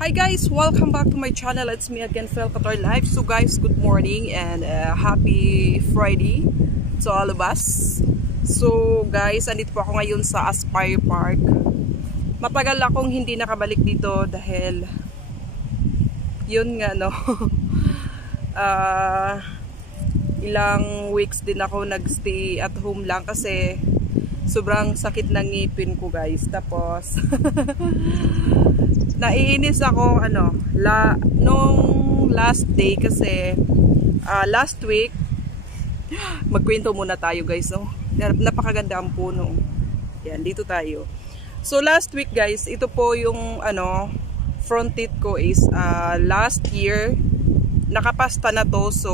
Hi guys, welcome back to my channel. It's me again, Fel Qatar Live. So guys, good morning and happy Friday to all of us. So guys, andito po ako ngayon sa Aspire Park. Matagal akong hindi nakabalik dito dahil yun nga no. Ilang weeks din ako nagstay at home lang kasi sobrang sakit ng ngipin ko guys. Tapos naiinis ako nung last day kasi last week magkwento muna tayo guys, no? Napakaganda ang puno. Yan, dito tayo. So last week guys, ito po yung front teeth ko is last year nakapasta na to, so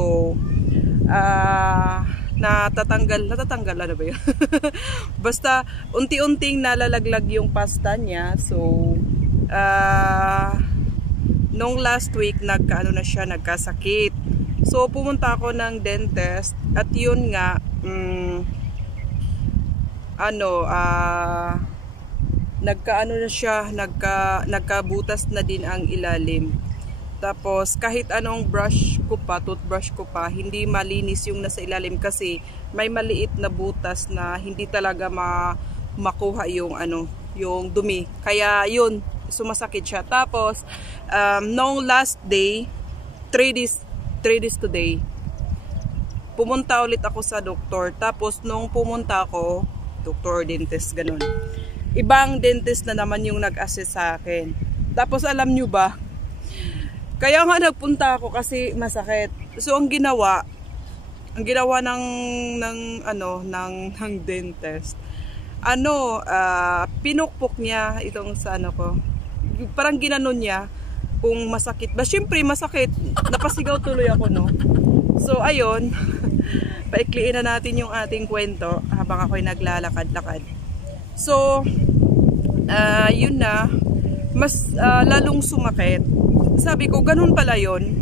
natatanggal ano ba yun? Basta unti-unting nalalaglag yung pasta niya. So nung last week nagkasakit. So pumunta ako ng dentist at yun nga nagkabutas na din ang ilalim. Tapos kahit anong toothbrush ko pa, hindi malinis yung nasa ilalim kasi may maliit na butas na hindi talaga makuha yung yung dumi. Kaya yun, sumasakit siya. Tapos nung last day, 3 days today, pumunta ulit ako sa doktor. Tapos nung pumunta ako, doktor, dentist, ganun, ibang dentist na naman yung nag-assist sa akin. Tapos alam nyo ba, kaya nga nagpunta ako kasi masakit. So ang ginawa ng dentist, pinukpok niya itong sa ko. Parang ginanon niya kung masakit ba. Syempre masakit. Napasigaw tuloy ako, no. So ayun, paikliin na natin yung ating kwento habang ako'y naglalakad-lakad. So yun na, mas lalong sumakit. Sabi ko, ganun pala yun.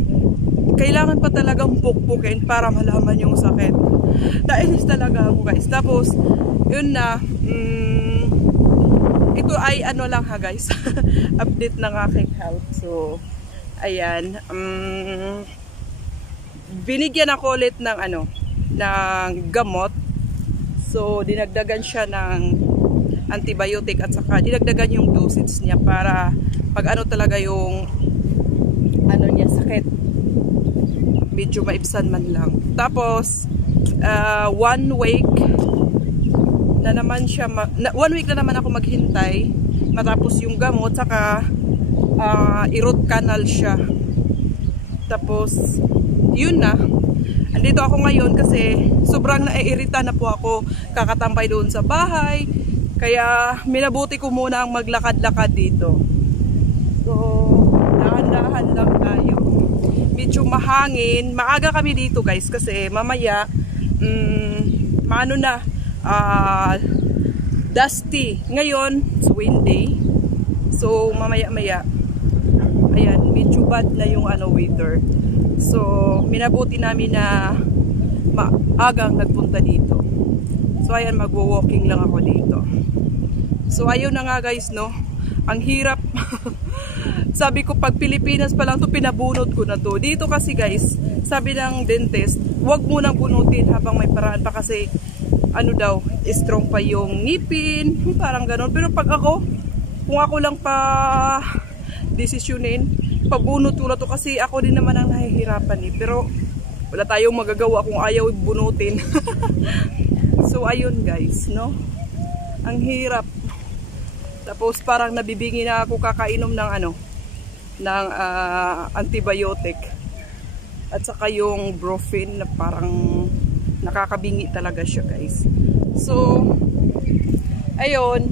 Kailangan pa talagang pukpukin para malaman yung sakit. Nainis talaga ako guys. Tapos yun na, ito ay lang ha guys, update ng aking health. So ayan, binigyan ako ulit ng ng gamot. So dinagdagan siya ng antibiotic at saka dinagdagan yung dosage niya para pag talaga yung niya sakit, medyo maibsan man lang. Tapos 1 week na naman siya, 1 week na naman ako maghintay matapos yung gamot, saka i-root canal siya. Tapos yun na, andito ako ngayon kasi sobrang naiirita na po ako kakatambay doon sa bahay, kaya minabuti ko muna ang maglakad-lakad dito. So dahan-dahan lang tayo, medyo mahangin. Maaga kami dito guys kasi mamaya dusty. Ngayon windy, so mamaya-maya ayan, medyo bad na yung weather. So minabuti namin na maagang nagpunta dito. So ayan, magwo-walking lang ako dito. So ayun na nga guys, no, ang hirap. Sabi ko, pag Pilipinas pa lang to, pinabunot ko na to. Dito kasi guys, sabi ng dentist, wag mo nang bunutin habang may paraan pa kasi daw, strong pa yung ngipin, parang ganon. Pero pag kung ako lang pa desisyonin, pabunot ko na to kasi ako din naman ang nahihirapan pero wala tayong magagawa kung ayaw bunutin. So ayun guys, no, ang hirap. Tapos parang nabibingi na ako kakainom ng antibiotic at saka yung Brufen na parang nakakabingi talaga siya guys. So ayun,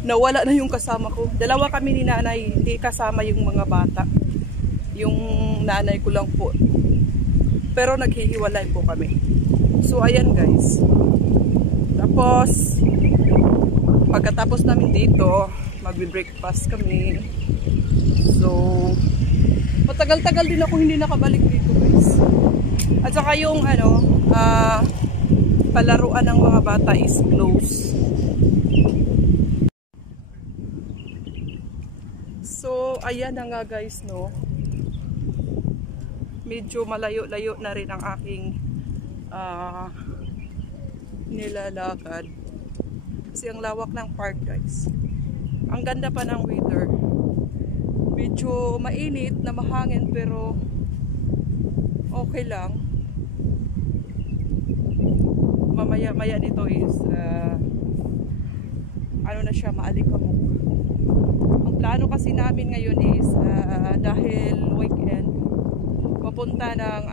nawala na yung kasama ko. Dalawa kami ni nanay, hindi kasama yung mga bata. Yung nanay ko lang po, pero naghihiwalay po kami. So ayan guys, tapos pagkatapos namin dito, magbe-breakfast kami. So matagal-tagal din ako hindi nakabalik dito guys. At saka yung palaruan ng mga bata is close. ayan na nga guys, no. Medyo malayo-layo na rin ang aking nilalakad. Kasi ang lawak ng park guys. Ang ganda pa ng weather. Medyo mainit na mahangin pero okay lang. Mamaya-maya nito is ano na siya, maalikabok. Ang plano kasi namin ngayon is dahil weekend, papunta ng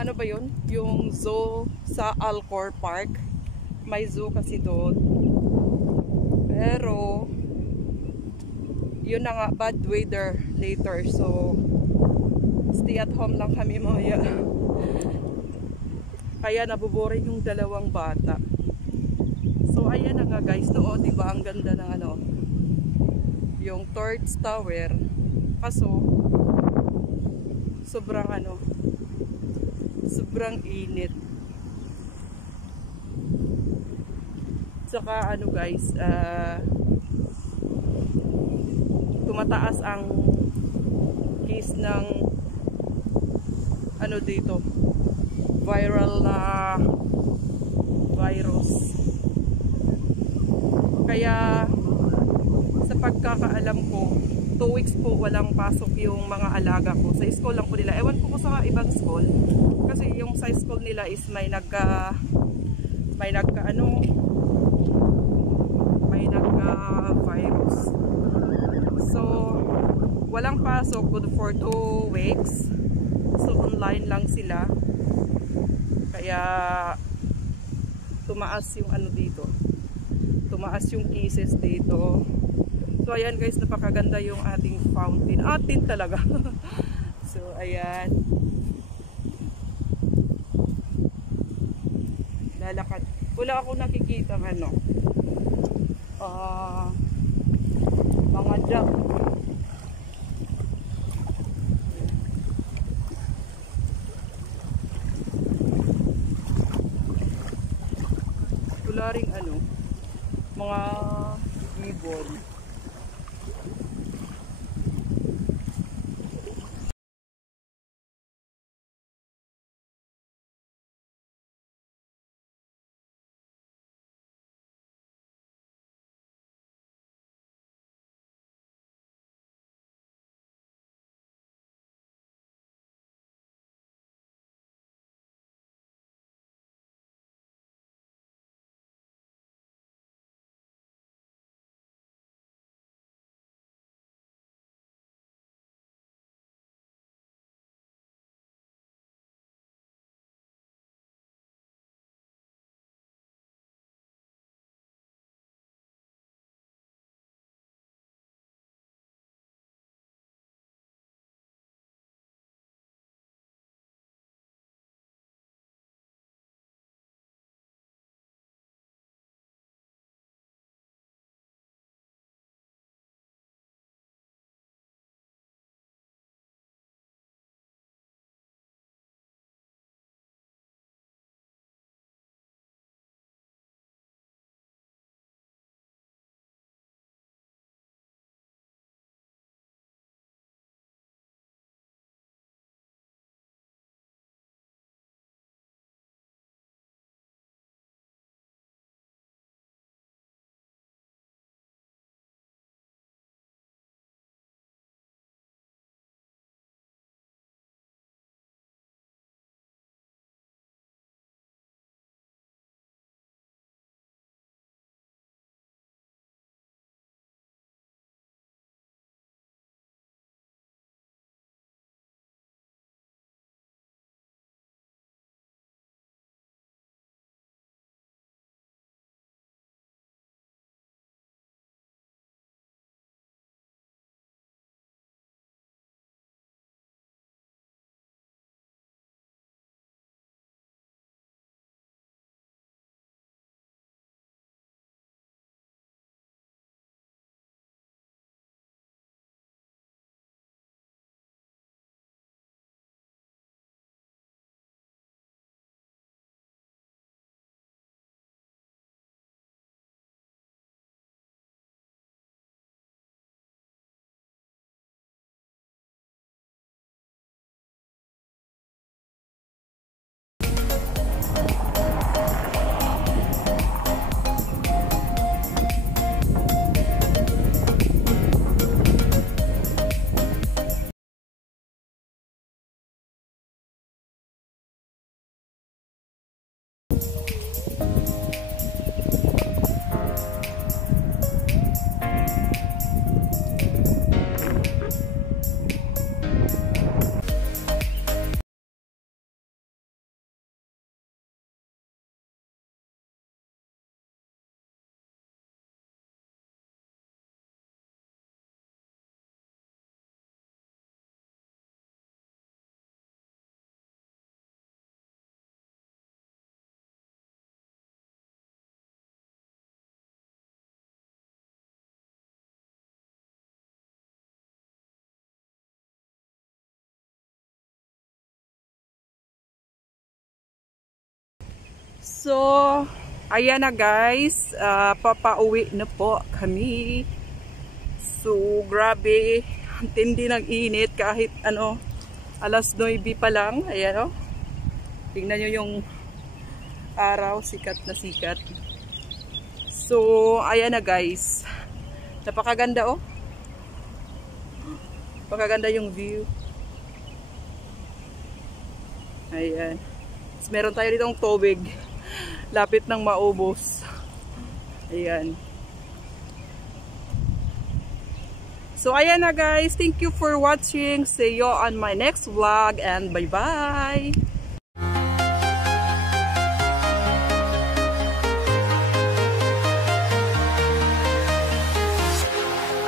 ano ba yun? Yung zoo sa Alcor Park. May zoo kasi doon. Pero yun na nga, bad weather later. So stay at home lang kami mamaya. Kaya nabuboring yung dalawang bata. So ayan na nga guys, no, diba ang ganda ng ano, yung Torch Tower. Kaso sobrang ano, sobrang init. Saka ano guys, tumataas ang case ng ano dito, viral na virus. Kaya sa pagkakaalam ko, 2 weeks po walang pasok yung mga alaga ko. Sa school lang po nila. Ewan ko sa ibang school. Kasi yung sa school nila is may nagka virus. So walang pasok good for 2 weeks. So online lang sila. Kaya tumaas yung ano dito. Tumaas yung cases dito. So ayan guys, napakaganda yung ating fountain. Atin talaga. So ayan. Lalakad. Wala akong nakikita ano. Mga duck. Wala ring ano, mga ibon. So, ayan na guys, papauwi na po kami. So, grabe, ang tindi ng init kahit ano, alas 9 pa lang. Ayan o, tingnan nyo yung araw, sikat na sikat. So, ayan na guys, napakaganda oh. Napakaganda yung view. Ayan. Meron tayo ditong tubig. Lapit ng maubos. Ayan. So ayan na guys. Thank you for watching. See you on my next vlog and bye bye.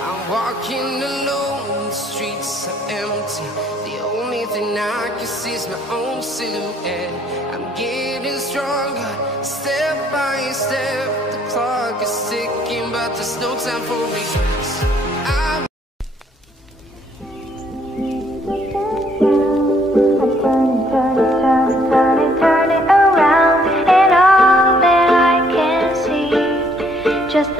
I'm walking alone, the streets are empty. The only thing I can see is my own silhouette. I'm getting stronger, step by step. The clock is ticking, but there's no time for regrets. Turn it around, and all that I can see, just